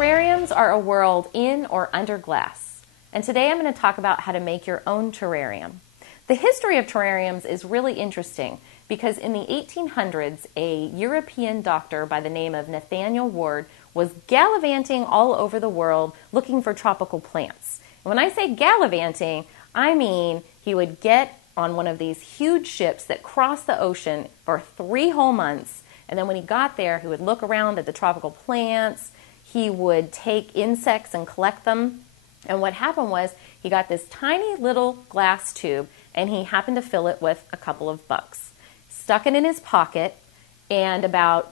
Terrariums are a world in or under glass, and today I'm going to talk about how to make your own terrarium. The history of terrariums is really interesting because in the 1800s, a European doctor by the name of Nathaniel Ward was gallivanting all over the world looking for tropical plants. And when I say gallivanting, I mean he would get on one of these huge ships that crossed the ocean for 3 whole months, and then when he got there, he would look around at the tropical plants. He would take insects and collect them. And what happened was he got this tiny little glass tube and he happened to fill it with a couple of bugs. Stuck it in his pocket, and about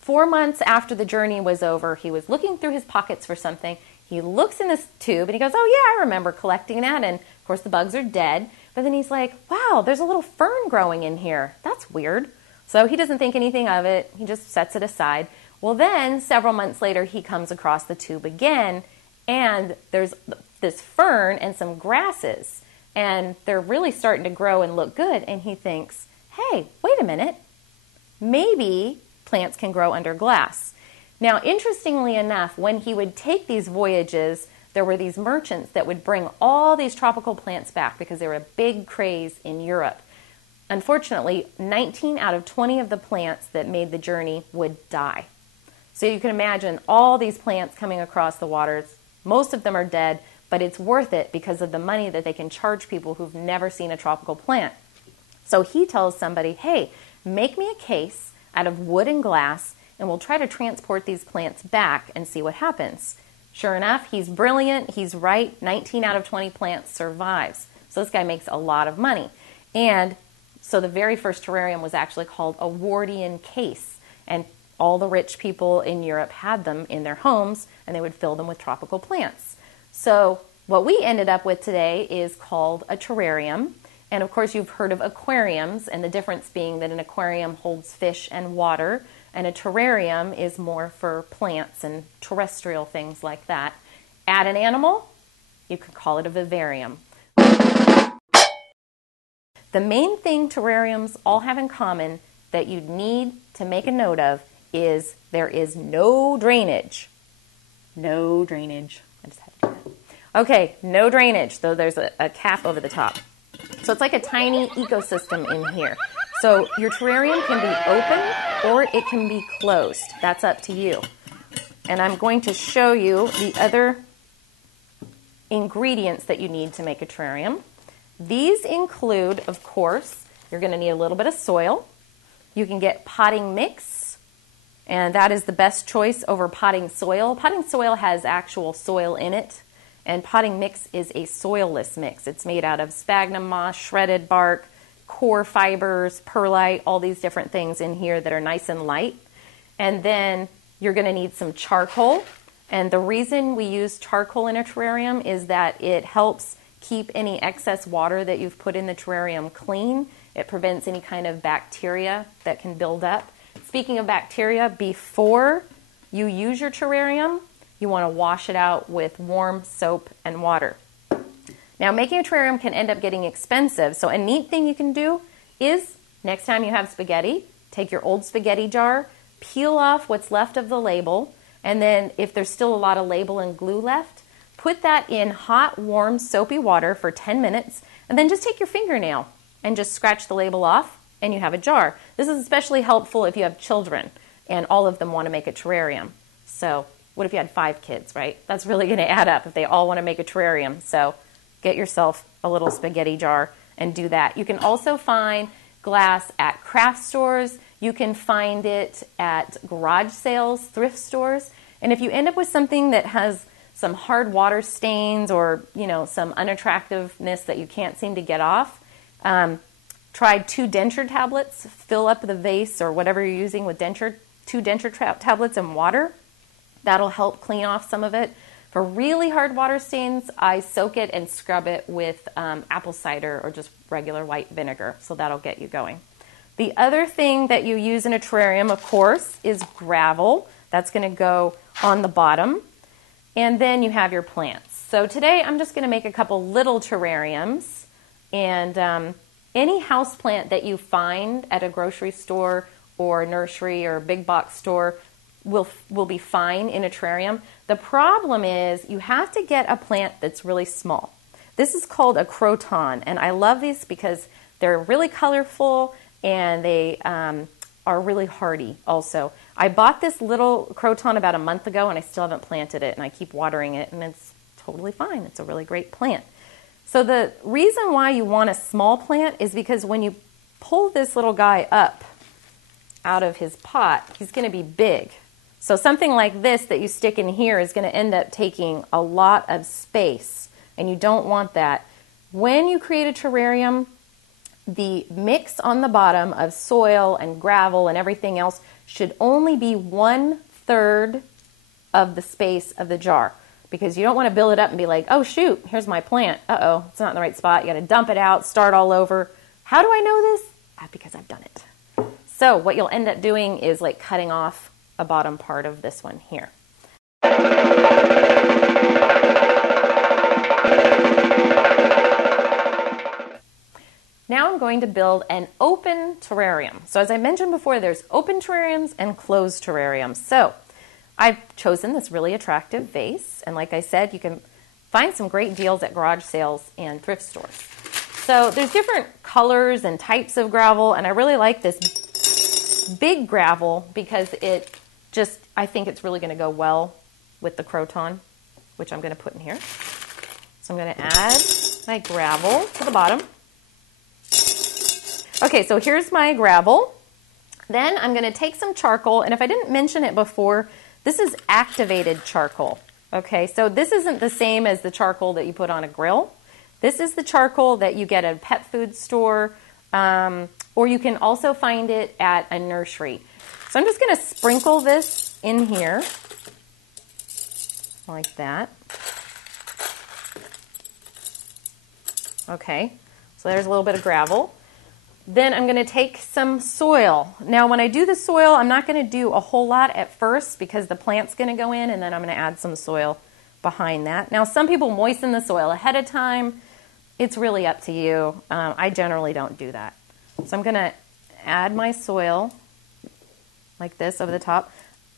4 months after the journey was over, he was looking through his pockets for something. He looks in this tube and he goes, "Oh yeah, I remember collecting that." And of course the bugs are dead. But then he's like, "Wow, there's a little fern growing in here. That's weird." So he doesn't think anything of it. He just sets it aside. Well, then several months later, he comes across the tube again, and there's this fern and some grasses, and they're really starting to grow and look good. And he thinks, "Hey, wait a minute. Maybe plants can grow under glass." Now, interestingly enough, when he would take these voyages, there were these merchants that would bring all these tropical plants back because they were a big craze in Europe. Unfortunately, 19 out of 20 of the plants that made the journey would die. So you can imagine all these plants coming across the waters. Most of them are dead, but it's worth it because of the money that they can charge people who've never seen a tropical plant. So he tells somebody, "Hey, make me a case out of wood and glass, and we'll try to transport these plants back and see what happens." Sure enough, he's brilliant. He's right. 19 out of 20 plants survives. So this guy makes a lot of money. And so the very first terrarium was actually called a Wardian case. And all the rich people in Europe had them in their homes, and they would fill them with tropical plants. So what we ended up with today is called a terrarium. And of course, you've heard of aquariums, and the difference being that an aquarium holds fish and water, and a terrarium is more for plants and terrestrial things like that. Add an animal, you could call it a vivarium. The main thing terrariums all have in common that you need to make a note of is there is no drainage. No drainage. I just had to do that. Okay, no drainage, though there's a cap over the top. So it's like a tiny ecosystem in here. So your terrarium can be open or it can be closed. That's up to you. And I'm going to show you the other ingredients that you need to make a terrarium. These include, of course, you're going to need a little bit of soil. You can get potting mix, and that is the best choice over potting soil. Potting soil has actual soil in it, and potting mix is a soilless mix. It's made out of sphagnum moss, shredded bark, core fibers, perlite, all these different things in here that are nice and light. And then you're going to need some charcoal. And the reason we use charcoal in a terrarium is that it helps keep any excess water that you've put in the terrarium clean. It prevents any kind of bacteria that can build up. Speaking of bacteria, before you use your terrarium, you want to wash it out with warm soap and water. Now, making a terrarium can end up getting expensive, so a neat thing you can do is next time you have spaghetti, take your old spaghetti jar, peel off what's left of the label, and then if there's still a lot of label and glue left, put that in hot, warm, soapy water for 10 minutes, and then just take your fingernail and just scratch the label off, and you have a jar. This is especially helpful if you have children, and all of them want to make a terrarium. So what if you had 5 kids, right? That's really going to add up if they all want to make a terrarium. So get yourself a little spaghetti jar and do that. You can also find glass at craft stores. You can find it at garage sales, thrift stores. And if you end up with something that has some hard water stains or, some unattractiveness that you can't seem to get off, try 2 denture tablets. Fill up the vase or whatever you're using with 2 denture tablets and water. That'll help clean off some of it. For really hard water stains, I soak it and scrub it with apple cider or just regular white vinegar. So that'll get you going. The other thing that you use in a terrarium, of course, is gravel. That's going to go on the bottom. And then you have your plants. So today I'm just going to make a couple little terrariums. And any house plant that you find at a grocery store or nursery or big box store, will be fine in a terrarium. The problem is you have to get a plant that's really small. This is called a croton, and I love these because they're really colorful and they are really hardy also. I bought this little croton about a month ago and I still haven't planted it, and I keep watering it and it's totally fine. It's a really great plant. So the reason why you want a small plant is because when you pull this little guy up out of his pot, he's going to be big. So something like this that you stick in here is going to end up taking a lot of space, and you don't want that. When you create a terrarium, the mix on the bottom of soil and gravel and everything else should only be 1/3 of the space of the jar, because you don't want to build it up and be like, oh shoot, here's my plant. Uh-oh, it's not in the right spot. You got to dump it out, start all over. How do I know this? Because I've done it. So what you'll end up doing is like cutting off a bottom part of this one here. Now I'm going to build an open terrarium. So as I mentioned before, there's open terrariums and closed terrariums. So I've chosen this really attractive vase, and like I said, you can find some great deals at garage sales and thrift stores. So there's different colors and types of gravel, and I really like this big gravel because I think it's really going to go well with the croton, which I'm going to put in here. So I'm going to add my gravel to the bottom. Okay, so here's my gravel. Then I'm going to take some charcoal, and if I didn't mention it before, this is activated charcoal. Okay, so this isn't the same as the charcoal that you put on a grill. This is the charcoal that you get at a pet food store, or you can also find it at a nursery. So I'm just going to sprinkle this in here, like that. Okay, so there's a little bit of gravel. Then I'm going to take some soil. Now when I do the soil, I'm not going to do a whole lot at first because the plant's going to go in, and then I'm going to add some soil behind that. Now some people moisten the soil ahead of time. It's really up to you. I generally don't do that. So I'm going to add my soil like this over the top.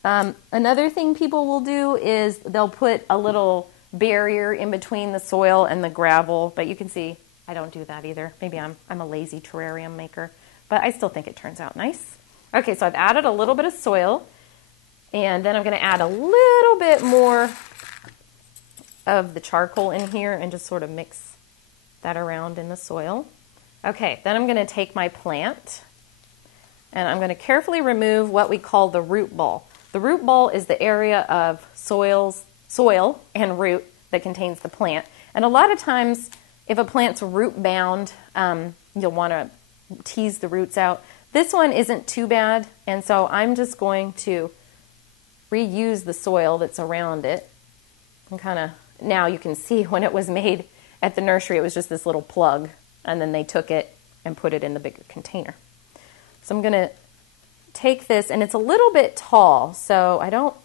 Another thing people will do is they'll put a little barrier in between the soil and the gravel, but you can see I don't do that either. Maybe I'm a lazy terrarium maker, but I still think it turns out nice. Okay, so I've added a little bit of soil, and then I'm going to add a little bit more of the charcoal in here and just sort of mix that around in the soil. Okay, then I'm going to take my plant, and I'm going to carefully remove what we call the root ball. The root ball is the area of soil and root that contains the plant. And a lot of times, if a plant's root bound, you'll want to tease the roots out. This one isn't too bad, and so I'm just going to reuse the soil that's around it. And now you can see when it was made at the nursery, it was just this little plug, and then they took it and put it in the bigger container. So I'm going to take this, and it's a little bit tall, so I don't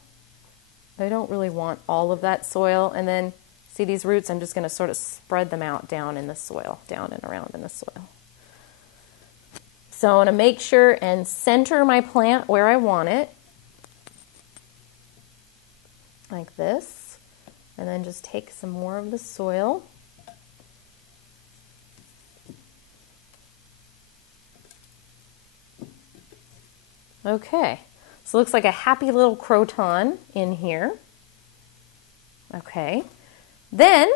really want all of that soil. And then see these roots, I'm just going to sort of spread them out down in the soil, down and around in the soil. So I want to make sure and center my plant where I want it, like this, and then just take some more of the soil. Okay, so it looks like a happy little croton in here. Okay, then,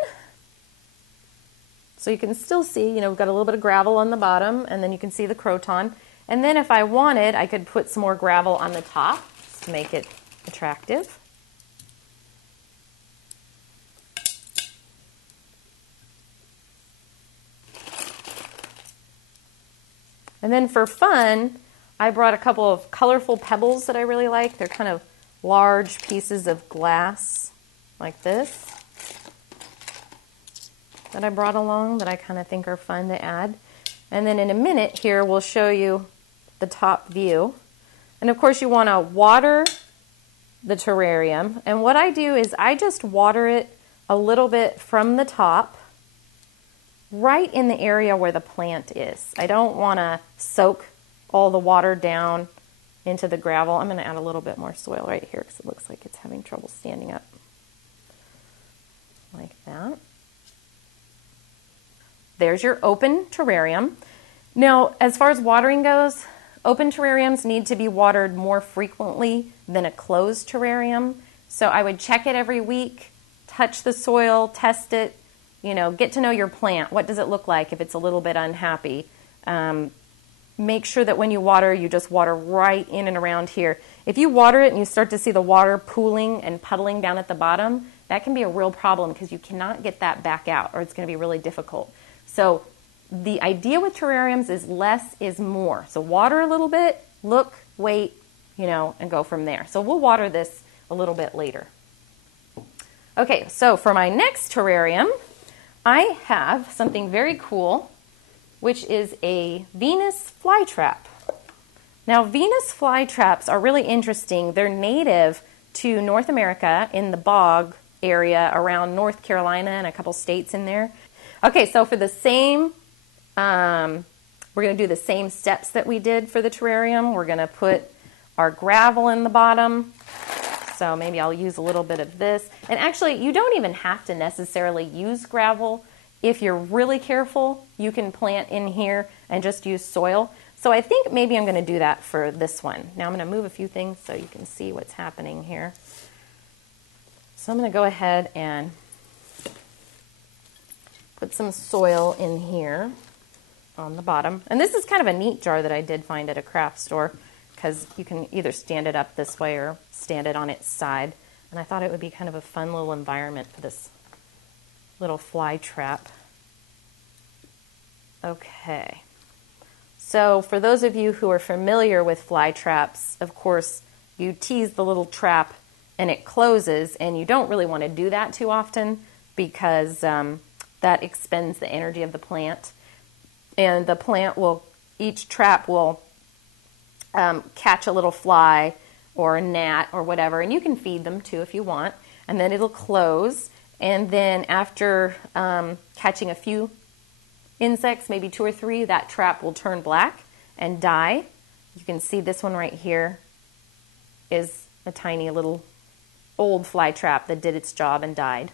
so you can still see, we've got a little bit of gravel on the bottom, and then you can see the croton. And then if I wanted, I could put some more gravel on the top just to make it attractive. And then for fun, I brought a couple of colorful pebbles that I really like. They're kind of large pieces of glass like this that I brought along that I kind of think are fun to add. And then in a minute here, we'll show you the top view. And of course you want to water the terrarium. And what I do is I just water it a little bit from the top, right in the area where the plant is. I don't want to soak all the water down into the gravel. I'm going to add a little bit more soil right here because it looks like it's having trouble standing up. Like that. There's your open terrarium. Now, as far as watering goes, open terrariums need to be watered more frequently than a closed terrarium. So I would check it every week, touch the soil, test it, get to know your plant. What does it look like if it's a little bit unhappy? Make sure that when you water, you just water right in and around here. If you water it and you start to see the water pooling and puddling down at the bottom, that can be a real problem because you cannot get that back out, or it's going to be really difficult. So the idea with terrariums is less is more. So water a little bit, look, wait, and go from there. So we'll water this a little bit later. Okay, so for my next terrarium, I have something very cool, which is a Venus flytrap. Now, Venus flytraps are really interesting. They're native to North America in the bog area around North Carolina and a couple states in there. Okay, so for the same, we're going to do the same steps that we did for the terrarium. We're going to put our gravel in the bottom. So maybe I'll use a little bit of this. And actually, you don't even have to necessarily use gravel. If you're really careful, you can plant in here and just use soil. So I think maybe I'm going to do that for this one. Now I'm going to move a few things so you can see what's happening here. So I'm going to go ahead and put some soil in here on the bottom. And this is kind of a neat jar that I did find at a craft store, because you can either stand it up this way or stand it on its side. And I thought it would be kind of a fun little environment for this little fly trap. Okay. So for those of you who are familiar with fly traps, of course, you tease the little trap and it closes, and you don't really want to do that too often because that expends the energy of the plant. And the plant will, each trap will catch a little fly or a gnat or whatever, and you can feed them too if you want, and then it'll close. And then after catching a few insects, maybe 2 or 3, that trap will turn black and die. You can see this one right here is a tiny little old fly trap that did its job and died.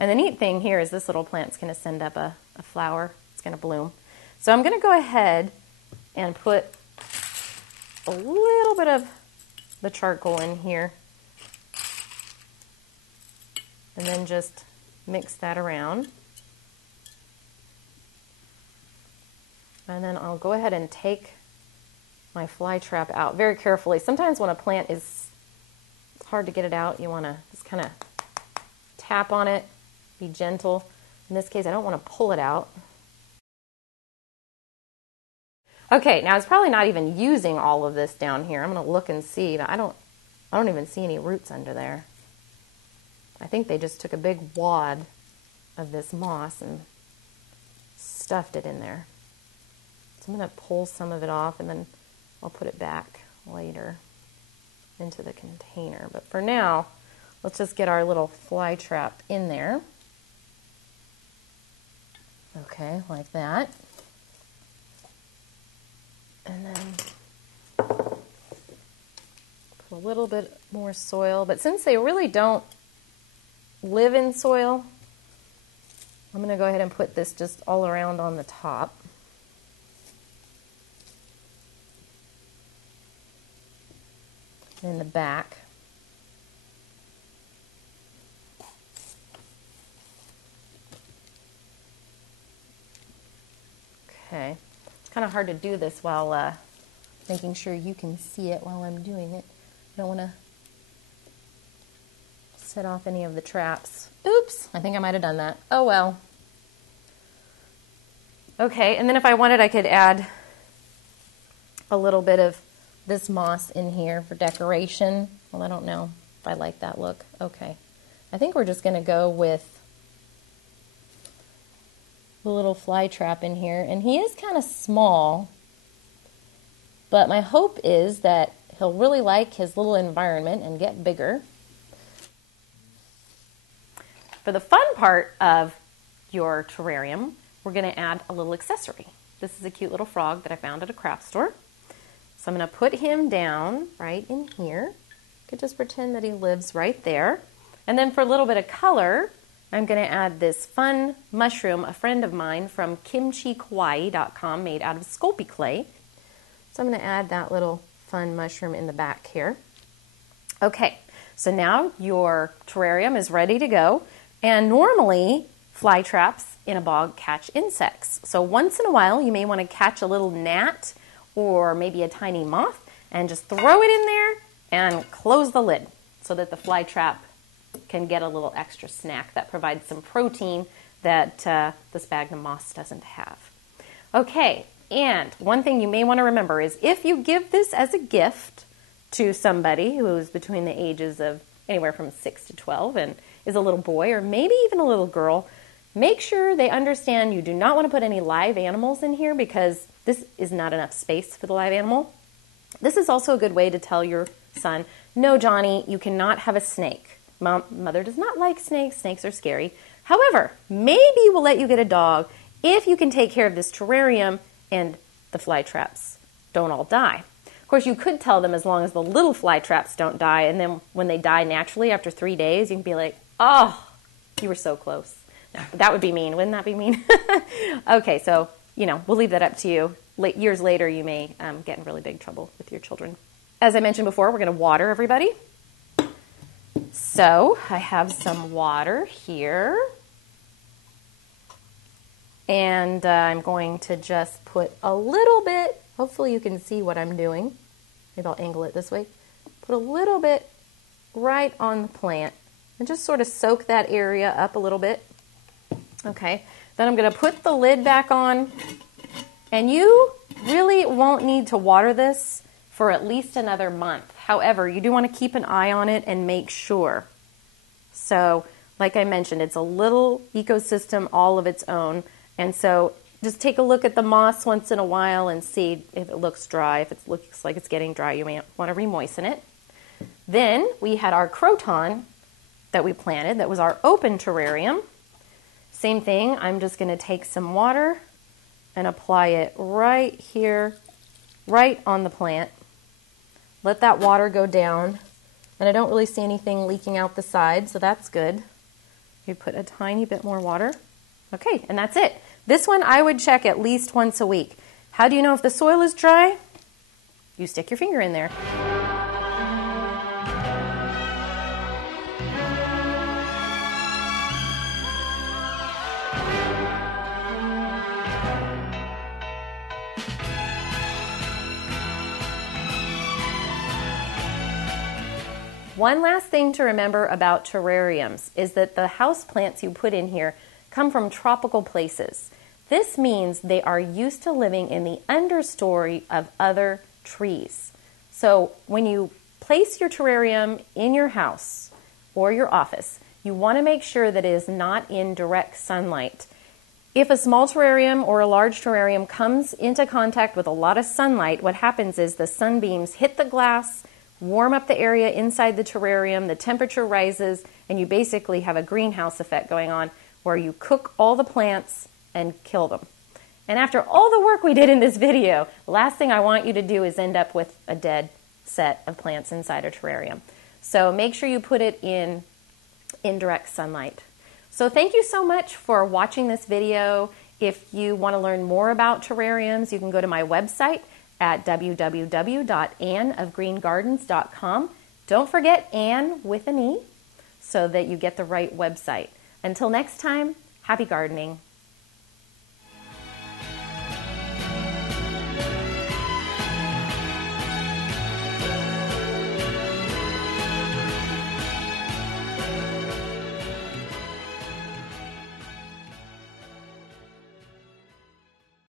And the neat thing here is this little plant's going to send up a flower. It's going to bloom. So I'm going to go ahead and put a little bit of the charcoal in here and then just mix that around. And then I'll go ahead and take my fly trap out very carefully. Sometimes when a plant is hard to get it out, you want to just kind of tap on it, be gentle. In this case, I don't want to pull it out. Okay, now it's probably not even using all of this down here. I'm going to look and see, but I don't even see any roots under there. I think they just took a big wad of this moss and stuffed it in there. So I'm going to pull some of it off and then I'll put it back later into the container. But for now, let's just get our little fly trap in there. Okay, like that. And then put a little bit more soil. But since they really don't live in soil, I'm going to go ahead and put this just all around on the top. And in the back. Okay. It's kind of hard to do this while making sure you can see it while I'm doing it. I don't want to set off any of the traps. Oops, I think I might have done that. Oh well. Okay, and then if I wanted, I could add a little bit of this moss in here for decoration. Well, I don't know if I like that look. Okay, I think we're just going to go with the little fly trap in here, and he is kind of small, but my hope is that he'll really like his little environment and get bigger. For the fun part of your terrarium, we're going to add a little accessory. This is a cute little frog that I found at a craft store. So I'm going to put him down right in here. You could just pretend that he lives right there. And then for a little bit of color, I'm going to add this fun mushroom a friend of mine from kimchikawaii.com made out of Sculpey clay. So I'm going to add that little fun mushroom in the back here. Okay, so now your terrarium is ready to go. And normally, fly traps in a bog catch insects. So once in a while, you may want to catch a little gnat or maybe a tiny moth and just throw it in there and close the lid so that the fly trap can get a little extra snack that provides some protein that the sphagnum moss doesn't have. Okay, and one thing you may want to remember is if you give this as a gift to somebody who's between the ages of anywhere from 6 to 12 and is a little boy or maybe even a little girl, make sure they understand you do not want to put any live animals in here because this is not enough space for the live animal. This is also a good way to tell your son, no, Johnny, you cannot have a snake. Mother does not like snakes. Snakes are scary. However, maybe we'll let you get a dog if you can take care of this terrarium and the fly traps don't all die. Of course, you could tell them as long as the little fly traps don't die, and then when they die naturally after 3 days, you can be like, oh, you were so close. No, that would be mean. Wouldn't that be mean? Okay, so, we'll leave that up to you. Years later, you may get in really big trouble with your children. As I mentioned before, we're going to water everybody. So I have some water here. And I'm going to just put a little bit, hopefully you can see what I'm doing. Maybe I'll angle it this way. Put a little bit right on the plant and just sort of soak that area up a little bit. Okay, then I'm going to put the lid back on, and you really won't need to water this for at least another month. However, you do want to keep an eye on it and make sure. So, like I mentioned, it's a little ecosystem all of its own, and so just take a look at the moss once in a while and see if it looks dry. If it looks like it's getting dry, you may want to re-moisten it. Then we had our croton that we planted that was our open terrarium. Same thing, I'm just going to take some water and apply it right here, right on the plant. Let that water go down, and I don't really see anything leaking out the side, so that's good. You put a tiny bit more water. Okay, and that's it. This one I would check at least once a week. How do you know if the soil is dry? You stick your finger in there. One last thing to remember about terrariums is that the house plants you put in here come from tropical places. This means they are used to living in the understory of other trees. So when you place your terrarium in your house or your office, you want to make sure that it is not in direct sunlight. If a small terrarium or a large terrarium comes into contact with a lot of sunlight, what happens is the sunbeams hit the glass, warm up the area inside the terrarium, the temperature rises, and you basically have a greenhouse effect going on where you cook all the plants and kill them. And after all the work we did in this video, the last thing I want you to do is end up with a dead set of plants inside a terrarium. So make sure you put it in indirect sunlight. So thank you so much for watching this video. If you want to learn more about terrariums, you can go to my website at www.anneofgreengardens.com. Don't forget Anne with an E so that you get the right website. Until next time, happy gardening.